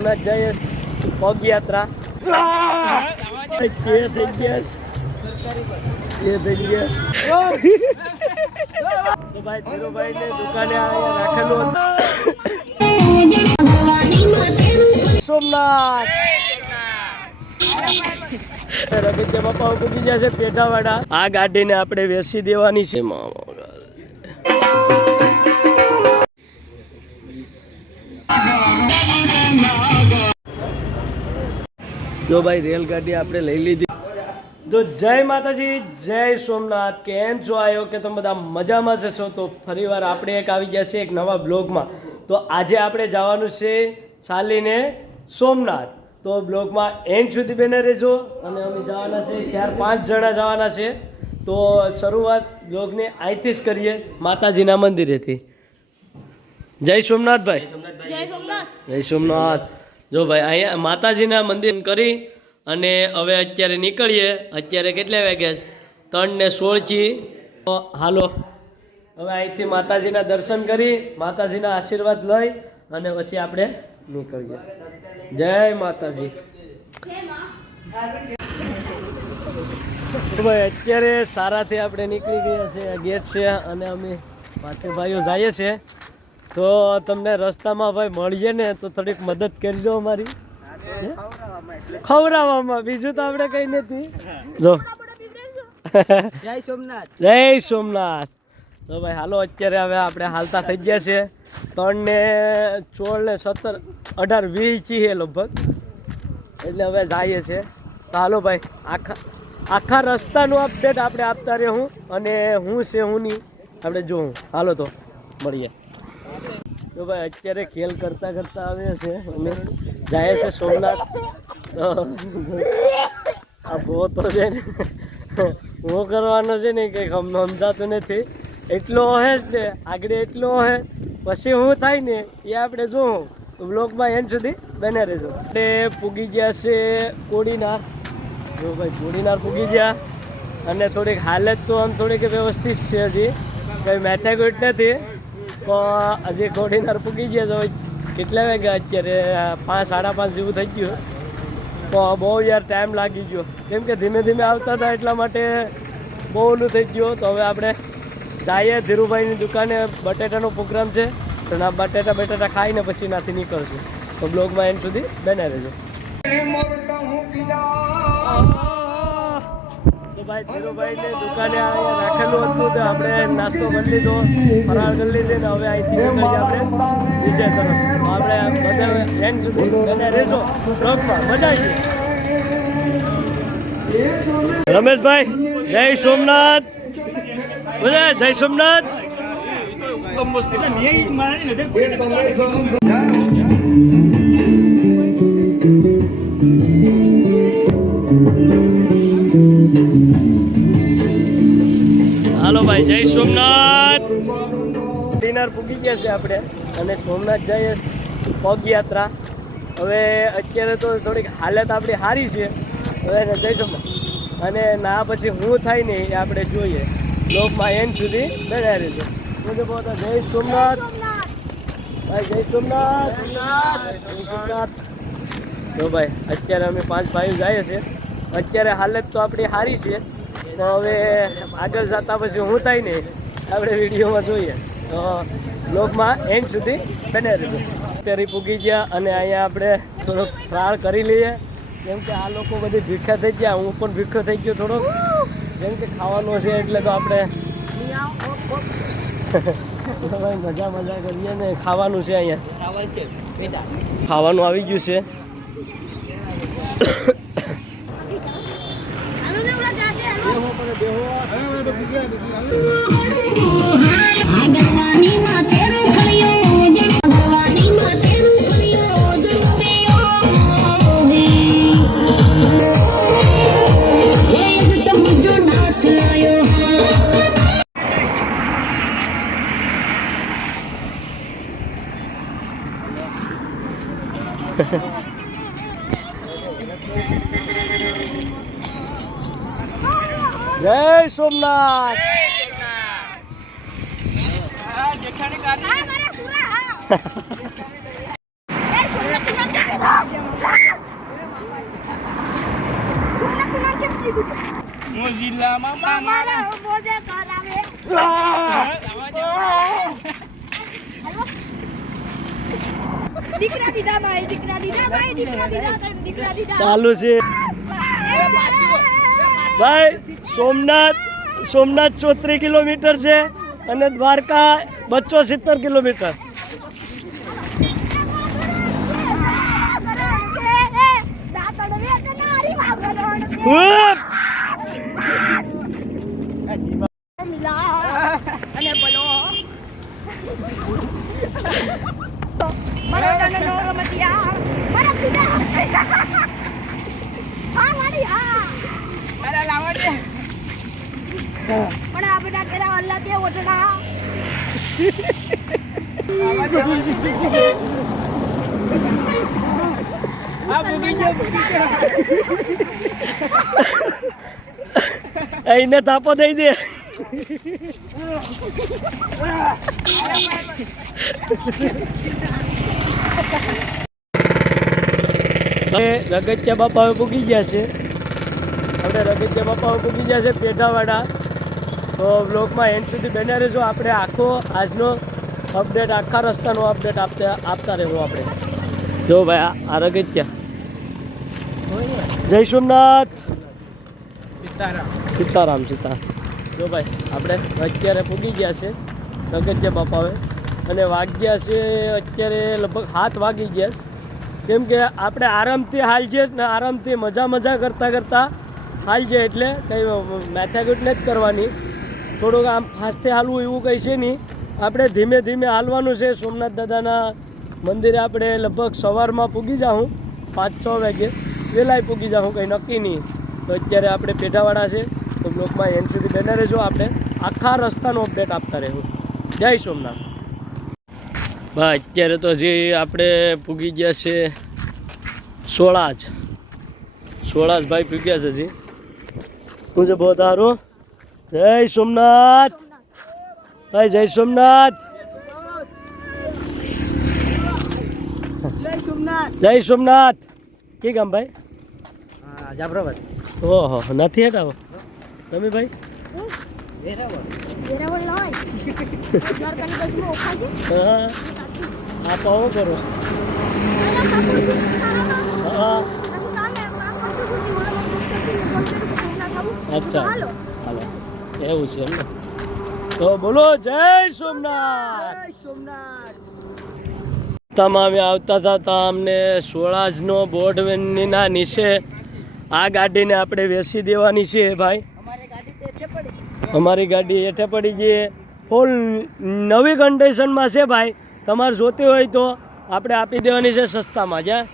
જઈએ પગ યાત્રા થઈ ગયા તો ભાઈ ધીરુભાઈ ને દુકાને રાખેલું હતું સોમનાથ રવિદ્યા બાપા પૂકી ગયા છે પેટાવાડા આ ગાડીને આપણે વેચી દેવાની છે જો ભાઈ રેલગાડી આપણે લઈ લીધી તો જય માતાજી જય સોમનાથ કેમ છો આવ્યો કે તમે બધા મજામાં જશો તો ફરીવાર આપણે એક આવી ગયા છે એક નવા બ્લોગમાં તો આજે આપણે જવાનું છે ચાલીને સોમનાથ તો બ્લોગમાં એન્ડ સુધી બને રહેજો અને અમે જવાના છે 4-5 જણા જવાના છે તો શરૂઆત બ્લોગને અહીંથી જ કરીએ માતાજીના મંદિરેથી જય સોમનાથ ભાઈ જય સોમનાથ જો ભાઈ અહીંયા માતાજીના મંદિર કરી અને હવે અત્યારે નીકળીએ અત્યારે કેટલા વાગ્યા 3:16 હાલો હવે અહીંથી માતાજીના દર્શન કરી માતાજીના આશીર્વાદ લઈ અને પછી આપણે નીકળીએ જય માતાજી ભાઈ અત્યારે સારાથી આપણે નીકળી ગયા છે ગેટ છે અને અમે પાછળ ભાઈઓ જઈએ છીએ તો તમને રસ્તામાં ભાઈ મળીએ ને તો થોડીક મદદ કરજો અમારી ખવડાવવામાં બીજું તો આપણે કઈ નથી જો જય સોમનાથ જય સોમનાથ તો ભાઈ હાલો અત્યારે હવે આપણે હાલતા થઈ ગયા છે 3:16 ને 17 18 20 છે લગભગ એટલે હવે જઈએ છે તો હાલો ભાઈ આખા રસ્તાનું અપડેટ આપણે આપતા રહે હું અને હું છે હું નહીં આપણે જોઉં હાલો તો મળીએ તો ભાઈ અત્યારે ખેલ કરતા કરતા આવ્યા છે અમે જાય છે સોમનાથ તો આ બહુ તો છે ને હું કરવાનો છે ને કંઈક સમજાતું નથી એટલો હે જ ને આગળ એટલો હે પછી શું થાય ને એ આપણે જોઉં તો બ્લોગમાં એન્ડ સુધી બને રહેજો આપણે પૂગી ગયા છે કોડીનાર જો ભાઈ કોડીનાર પૂગી ગયા અને થોડીક હાલત તો આમ થોડીક વ્યવસ્થિત છે હજી કંઈ મેથાગોટ નથી તો હજી કોડીનાર પૂગી ગયા તો કેટલા વાગ્યા અત્યારે 5-5:30 જેવું થઈ ગયું તો બહુ યાર ટાઈમ લાગી ગયો કેમ કે ધીમે ધીમે આવતા હતા એટલા માટે બહુ ઓલું થઈ ગયું તો હવે આપણે જઈએ ધીરુભાઈની દુકાને બટેટાનો પ્રોગ્રામ છે તો ના બટેટા ખાઈને પછી નાથી નીકળશું તો બ્લોગમાં એન્ડ સુધી બને રહેજો તો ભાઈ ધીરુભાઈને દુકાને રાખેલું હતું તો આપણે નાસ્તો કરી લીધો ફરાળ કરી લીધી ને હવે અહીંથી નીકળીએ આપણે વિજય તરફ તો આપણે બધા એન્ડ સુધી બને રહેજો બ્લોગમાં મજા આવી રમેશભાઈ જય સોમનાથ બોલે જય સોમનાથ હાલો ભાઈ જય સોમનાથ ડિનર પૂકી ગયા છે આપણે અને સોમનાથ જઈએ પગ યાત્રા હવે અત્યારે તો થોડીક હાલત આપણી સારી છે હવે જય સોમનાથ અને ના પછી હું થાય ને એ આપણે જોઈએ લોકમાં એન્ડ સુધી બનાવી રહેજો મુજબ બોલતા જય સોમનાથ ભાઈ જય સોમનાથ સોમનાથ જો ભાઈ અત્યારે અમે 5 ભાઈઓ જઈએ છીએ અત્યારે હાલત તો આપણી સારી છે તો હવે આગળ જતા પછી હું થાય ને આપણે વિડીયોમાં જોઈએ તો લોકમાં એન્ડ સુધી બનાવી રહેજો અત્યારે પૂગી ગયા અને અહીંયા આપણે થોડોક ફરાળ કરી લઈએ કેમ કે આ લોકો બધી ભીખા થઈ ગયા હું પણ ભીખો થઈ ગયો થોડોક જેમ કે ખાવાનું છે એટલે તો આપણે ભાઈ મજા કરીએ ને ખાવાનું છે અહીંયા ખાવાનું આવી ગયું છે જય સોમનાથ જિલ્લામાં મારા મોજે કરાવે દીકરા દીધા ભાઈ દીકરા દીધા ચાલુ છે ભાઈ. સોમનાથ 34 કિલોમીટર છે અને દ્વારકા 72 કિલોમીટર. અને બોલો પણ આ બધા કેરા અલ્લાહ તે ઓટડા એને તાપો દઈ દે. રગતિયા બાપા પૂગી ગયા છે. આપણે રગતિયા બાપા પૂગી ગયા છે પેઢાવાડા. તો બ્લોગમાં એન્ડ સુધી બન્યા રહેજો. આપણે આખો આજનો અપડેટ, આખા રસ્તાનો અપડેટ આપતા રહેવું આપણે. જો ભાઈ આ રગતિયા. જય સોમનાથ. સીતારામ. જો ભાઈ આપણે અત્યારે પૂગી ગયા છે રગતિયા બાપાએ અને વાગ્યા છે અત્યારે લગભગ 7 વાગી ગયા છે. કેમ કે આપણે આરામથી હાલજે ને આરામથી મજા કરતાં હાલજે, એટલે કંઈ મેથાકૂટ નથી કરવાની. થોડુંક આમ ફાસ્ટે હાલવું એવું કંઈ છે નહીં. આપણે ધીમે ધીમે હાલવાનું છે. સોમનાથ દાદાના મંદિરે આપણે લગભગ સવારમાં પૂગી જાઉં 5-6 વાગે, વહેલાય પૂગી જાઉં, કંઈ નક્કી નહીં. તો અત્યારે આપણે પેઢાવાળા છે. તો બ્લોકમાં એન્ડ સુધી બને રહેજો. આપણે આખા રસ્તાનો અપડેટ આપતા રહેવું. જય સોમનાથ. ભાઈ અત્યારે તો જે આપણે પૂગી ગયા છે સોળાજ ભાઈ પૂગ્યા છે. હજી શું છે બહુ સારું. જય સોમનાથ ભાઈ, જય સોમનાથ. જય સોમનાથ. કે ગામ ભાઈ? જાફરાબાદ. ઓહો, નથી હટાવો તમે ભાઈ? હા, આપ આવો કરો. હા, અચ્છા, હાલો એવું છે એમ ને. તો બોલો જય સોમનાથ. તમામે આવતા હતા અમને સોળાજનો બોર્ડના નીચે આ ગાડીને આપણે વેચી દેવાની છે ભાઈ. અમારી ગાડી હેઠે પડી ગઈ. ફૂલ નવી કન્ડિશનમાં છે ભાઈ. તમારે જોતી હોય તો આપણે આપી દેવાની છે સસ્તામાં. જ્યાં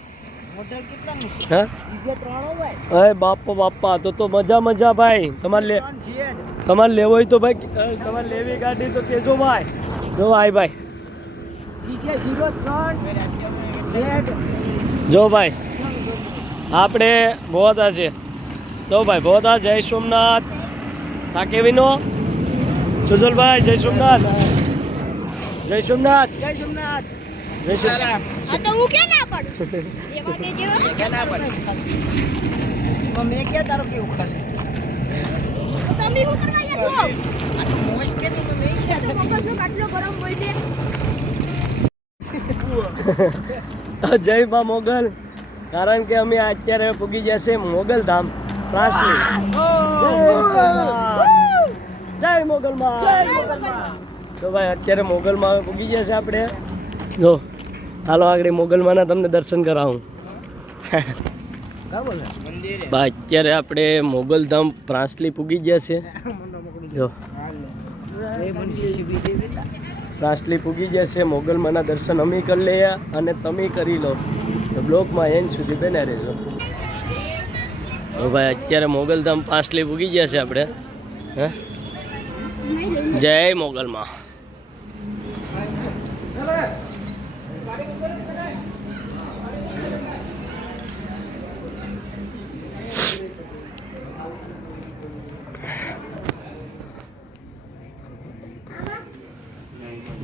હા બાપા તો મજા ભાઈ. તમારે લેવો હોય તો ભાઈ, તમારે લેવી ગાડી તો કેજો ભાઈ. જો ભાઈ જો ભાઈ આપણે બોધા છે. જો ભાઈ બોધા. જય સોમનાથ. કેવીનો સુજલભાઈ. જય સોમનાથ. જય સોમનાથ. જય સોમનાથ. જય સોમનાથ. આ તો હું કે ના પડું એવા કે જેવા કે ના પડું મેં કે તારો કેવું ખાલી તમે હું કરવા આવ્યા છો? આ તો મોશ કે નહીં મેં કે તો મગજનો કાટલો ગરમ હોય દે. જય મા મોગલ. કારણ કે અમે અત્યારે પૂગી ગયા છે મોગલધામ પ્રાસલી. જય મોગલમાં. તો ભાઈ અત્યારે મોગલમાં પૂગી ગયા છે આપણે. જો હાલો આગળ મોગલમાંના તમને દર્શન કરાવું. ભાઈ અત્યારે આપણે મોગલધામ પ્રાસલી પૂગી ગયા છે. જો પ્રાસલી પૂગી ગયા છે. મોગલમાંના દર્શન અમે કરી લઈએ અને તમે કરી લો. તો બ્લોકમાં એન્ડ સુધી બને રહેજો. તો ભાઈ અત્યારે મોગલધામ પ્રાસલી પૂગી ગયા છે આપણે. હા, જય મોગલમાં.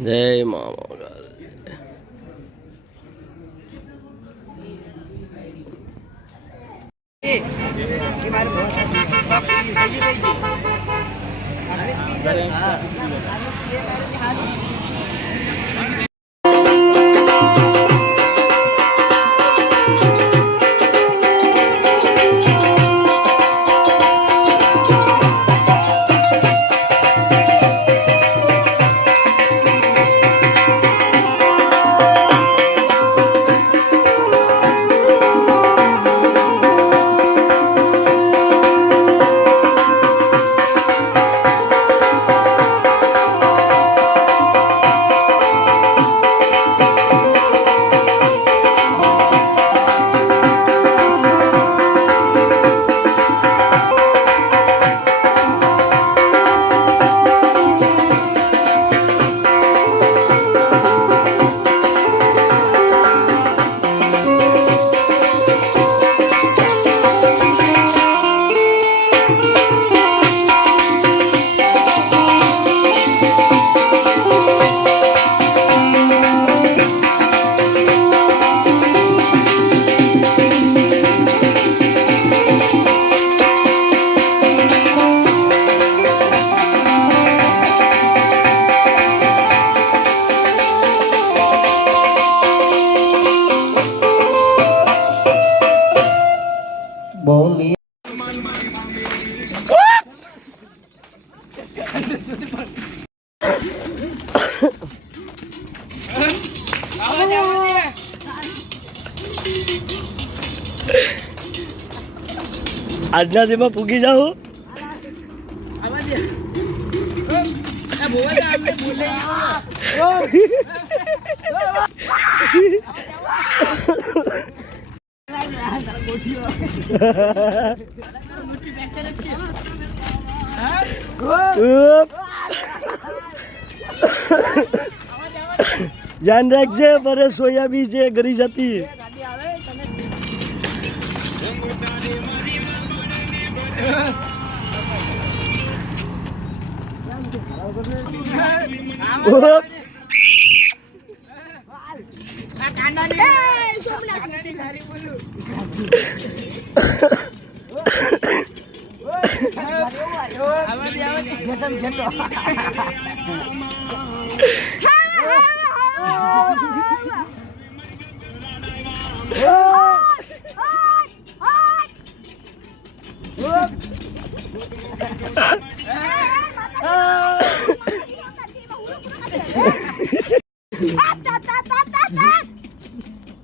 જય મા મોગલ. આજના દીમાં પૂગી જાઉં ધ્યાન રાખજે બરે સોયાબી છે ગરી જતી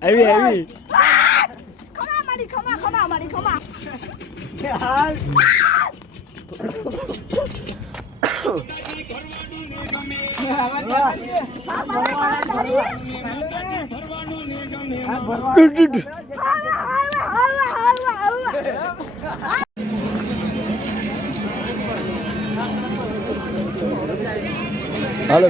આવી આવી હાલો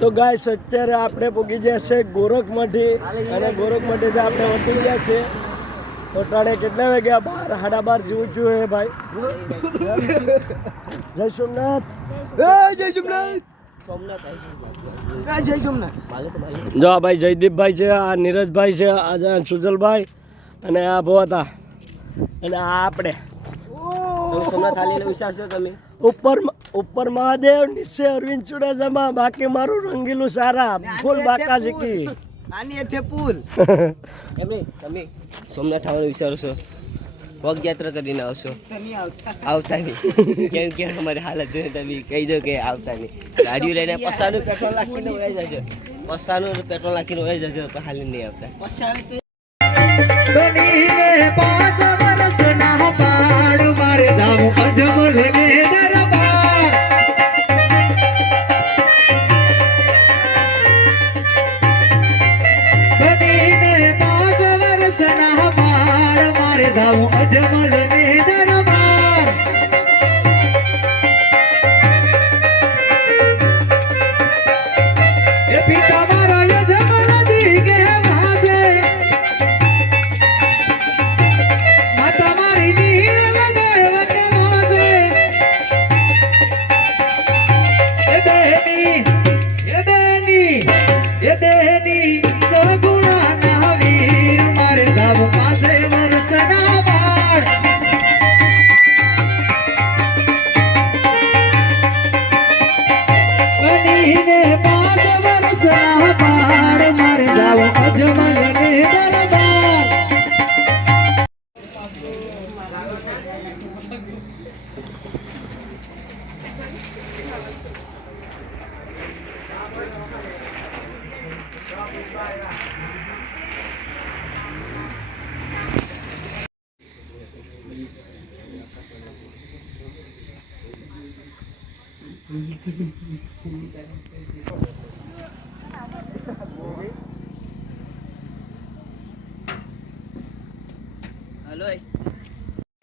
તો ગાઈસ અત્યારે આપણે પૂગી ગયા છે ગોરખમઢી અને ગોરખમઢીથી આપણે વટી ગયા છે તો ટાણે કેટલા વાગ્યા 12:30 જેવું થયું હે ભાઈ જય સોમનાથ જય સોમનાથ જો આ ભાઈ જયદીપભાઈ છે આ નીરજભાઈ છે આ સુજલભાઈ અને આ ભોતા અને આ આપણે સોમનાથ હાલીને વિચારશો તમે ઉપર મહાદેવ નીચે અરવિંદ ચુડાસમા બાકી મારું રંગીલું સારા ફૂલ બાકા શીખી આની એઠે પુલ એમને તમે સોમનાથ આવવાનું વિચારો છો પગયાત્રા કરીને આવશો આવતા નહીં કેમ કે અમારી હાલત જોઈને તમે કહી દો કે આવતા નહીં ગાડીઓ લઈને પસાનું પેટ્રોલ નાખીને વહી જજો પસાનું પેટ્રોલ નાખીને વહી જજો તો હાલી નહીં આવતા અજમલ ને દરબાર એ પિતા મારો અજમલ જી કે વાસે માતા મારી નીર લગાવ કે વાસે એ બેની સગુણા ના વીર મારે જાવ પાસે વરસના બાળ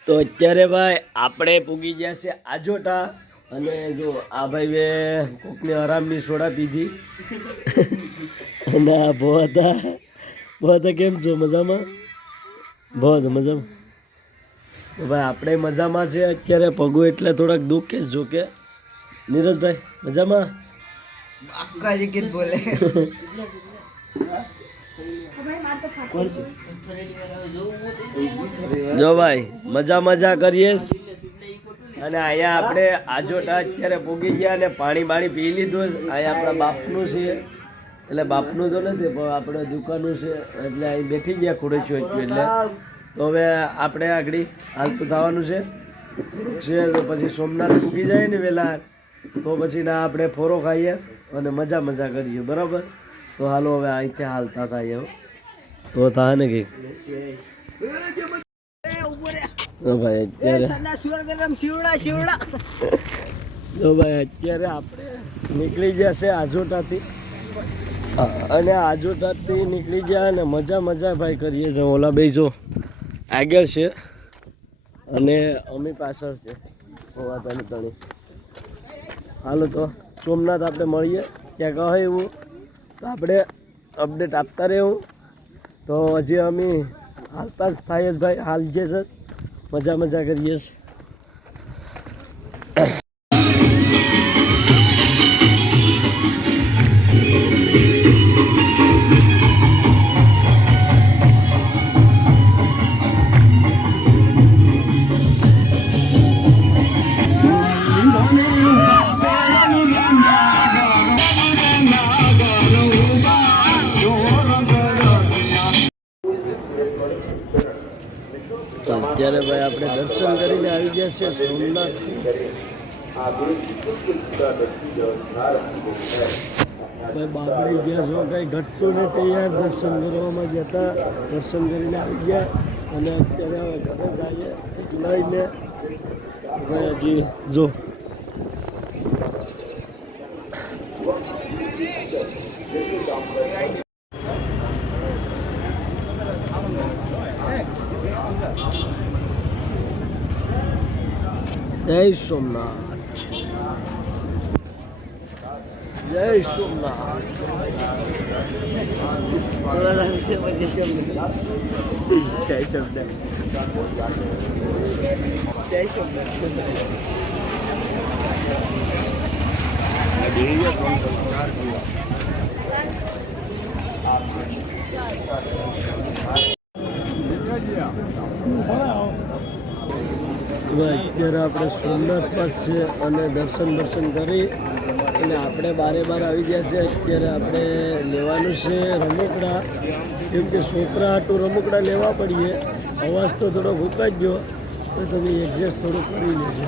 તો અત્યારે ભાઈ આપણે પૂગી ગયા છે આજોટા અને જો આ ભાઈ બે કોકને આરામની સોડા પીધી અને આ બહુ કેમ છો મજામાં બહુ મજામાં તો ભાઈ આપણે મજામાં છે અત્યારે પગું એટલે થોડાક દુઃખ જ જો કે નીરજભાઈ મજામાં આખા જગત બોલે જો ભાઈ મજા કરીએ અને અહીંયા આપણે આજોટા અત્યારે પૂગી ગયા અને પાણી પી લીધું અહીંયા આપણા બાપનું છે એટલે બાપનું તો નથી પણ આપણે દુકાનનું છે એટલે અહીં બેઠી ગયા ખુડેશ્વર એટલે તો હવે આપણે આગળ હાલતું થવાનું છે થોડુંક છે તો પછી સોમનાથ પૂગી જાય ને વહેલા તો પછી ના આપણે ફોરો ખાઈએ અને મજા કરીએ બરાબર તો હાલો હવે અહીંથી હાલતા થાય તો થાય ને કંઈક ભાઈ અત્યારે આપણે નીકળી ગયા છે આજોટાથી અને આજોટાથી નીકળી ગયા અને મજા ભાઈ કરીએ છીએ ઓલા બે જો આગળ છે અને અમે પાછળ છે તણી હાલો તો સોમનાથ આપણે મળીએ ક્યાં કહે એવું તો આપણે અપડેટ આપતા રહેવું તો હજી અમે હાલતા જ થાય જ ભાઈ હાલ જે છે મજા કરીએ છીએ અત્યારે ભાઈ આપણે દર્શન કરીને આવી ગયા છે સોમનાથ ભાઈ બાપડી ગયા છો કંઈ ઘટતું નથી યાર દર્શન કરવામાં ગયા દર્શન કરીને આવી ગયા અને અત્યારે હવે ઘરે જઈએ લઈને ભાઈ હજી જો જય સોમનાથ જય સોમનાથ અત્યારે આપણે સોમનાથ પાસ છે અને દર્શન કરી અને આપણે બારે આવી ગયા છે અત્યારે આપણે લેવાનું છે રમકડા કેમ કે છોકરા હાટું રમકડા લેવા પડીએ અવાજ તો થોડો ભૂકાઈ ગયો તો તમે એડજસ્ટ થોડું કરી લેજો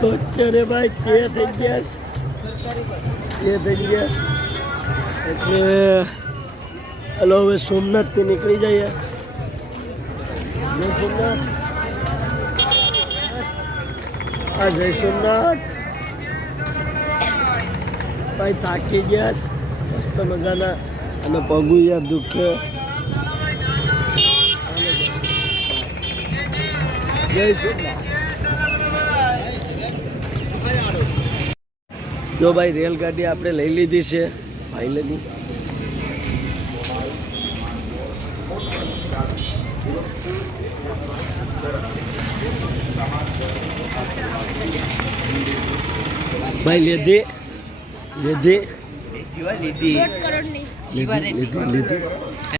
તો અત્યારે ભાઈ તે થઈ ગયા એટલે હલો હવે સોમનાથથી નીકળી જઈએ સોમનાથ હા જય સોમનાથ ભાઈ થાકી ગયા મસ્ત મજાના અને પગું યાર દુખે જય સોમનાથ જો ભાઈ રેલગાડી આપણે લઈ લીધી છે ભાઈ લગી ભાઈ લીધી લીધી લીધી લીધી